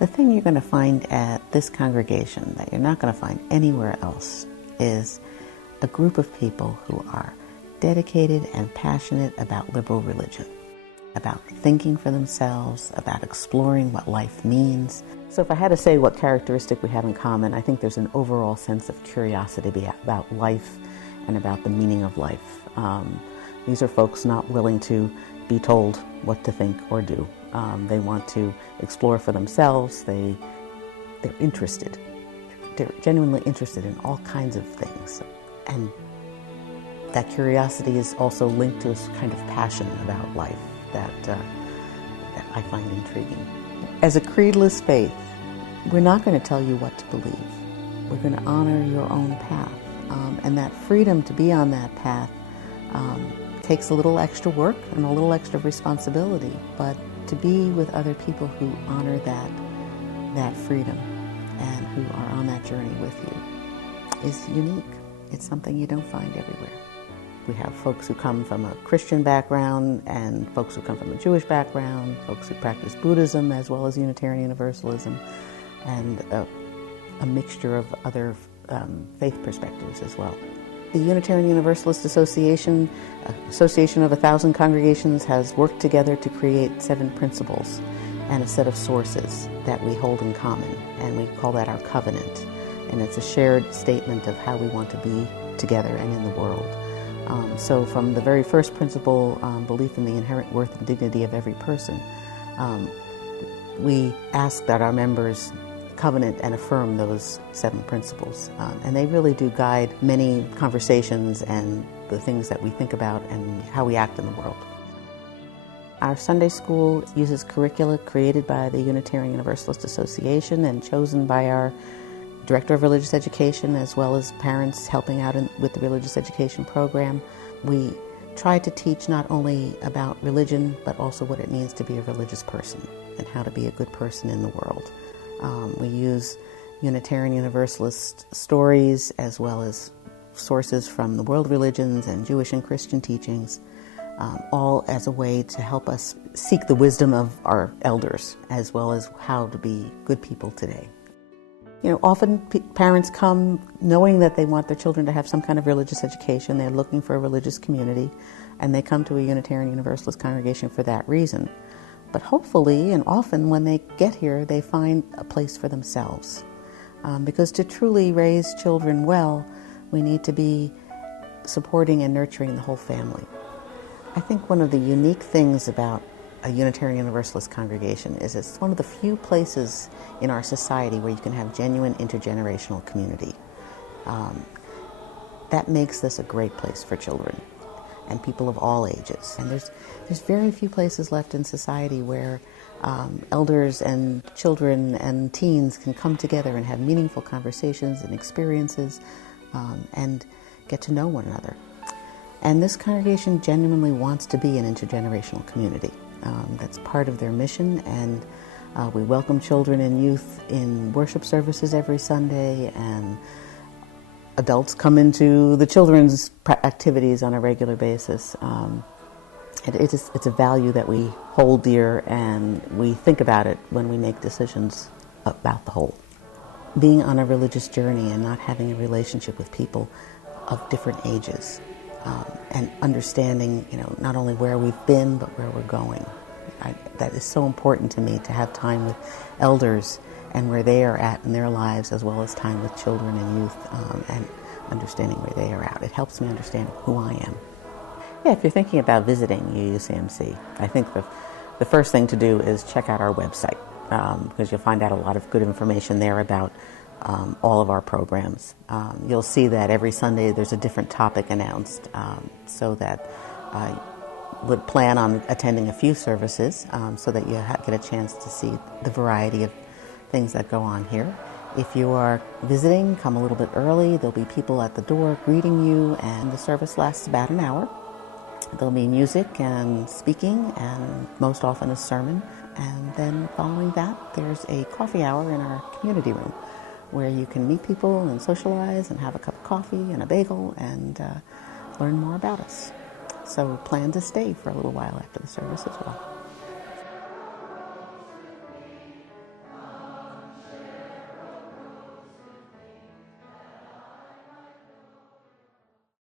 The thing you're going to find at this congregation that you're not going to find anywhere else is a group of people who are dedicated and passionate about liberal religion, about thinking for themselves, about exploring what life means. So if I had to say what characteristic we have in common, I think there's an overall sense of curiosity about life and about the meaning of life. These are folks not willing to be told what to think or do. They want to explore for themselves. They're interested. They're genuinely interested in all kinds of things. And that curiosity is also linked to a kind of passion about life that I find intriguing. As a creedless faith, we're not going to tell you what to believe. We're going to honor your own path. And that freedom to be on that path takes a little extra work and a little extra responsibility, but to be with other people who honor that freedom and who are on that journey with you is unique. It's something you don't find everywhere. We have folks who come from a Christian background and folks who come from a Jewish background, folks who practice Buddhism as well as Unitarian Universalism, and a mixture of other faith perspectives as well. The Unitarian Universalist Association of 1,000 congregations has worked together to create 7 principles and a set of sources that we hold in common, and we call that our covenant. And it's a shared statement of how we want to be together and in the world. So from the very first principle, belief in the inherent worth and dignity of every person, we ask that our members covenant and affirm those 7 principles. And they really do guide many conversations and the things that we think about and how we act in the world. Our Sunday school uses curricula created by the Unitarian Universalist Association and chosen by our Director of Religious Education, as well as parents helping out with the religious education program. We try to teach not only about religion, but also what it means to be a religious person and how to be a good person in the world. We use Unitarian Universalist stories as well as sources from the world religions and Jewish and Christian teachings, all as a way to help us seek the wisdom of our elders, as well as how to be good people today. You know, often parents come knowing that they want their children to have some kind of religious education. They're looking for a religious community, and they come to a Unitarian Universalist congregation for that reason. But hopefully, and often when they get here, they find a place for themselves. Because to truly raise children well, we need to be supporting and nurturing the whole family. I think one of the unique things about a Unitarian Universalist congregation is it's one of the few places in our society where you can have genuine intergenerational community. That makes this a great place for children and people of all ages. And there's very few places left in society where elders and children and teens can come together and have meaningful conversations and experiences and get to know one another. And this congregation genuinely wants to be an intergenerational community. That's part of their mission, and we welcome children and youth in worship services every Sunday, and adults come into the children's activities on a regular basis. It's a value that we hold dear, and we think about it when we make decisions about the whole. Being on a religious journey and not having a relationship with people of different ages, and understanding, not only where we've been, but where we're going. That is so important to me, to have time with elders and where they are at in their lives, as well as time with children and youth, and understanding where they are at. It helps me understand who I am. Yeah, if you're thinking about visiting UUCMC, I think the first thing to do is check out our website, because you'll find out a lot of good information there about all of our programs. You'll see that every Sunday there's a different topic announced, so that I would plan on attending a few services so that you get a chance to see the variety of things that go on here. If you are visiting, come a little bit early. There'll be people at the door greeting you, and the service lasts about an hour. There'll be music and speaking, and most often a sermon. And then following that, there's a coffee hour in our community room, where you can meet people and socialize and have a cup of coffee and a bagel and learn more about us. So plan to stay for a little while after the service as well.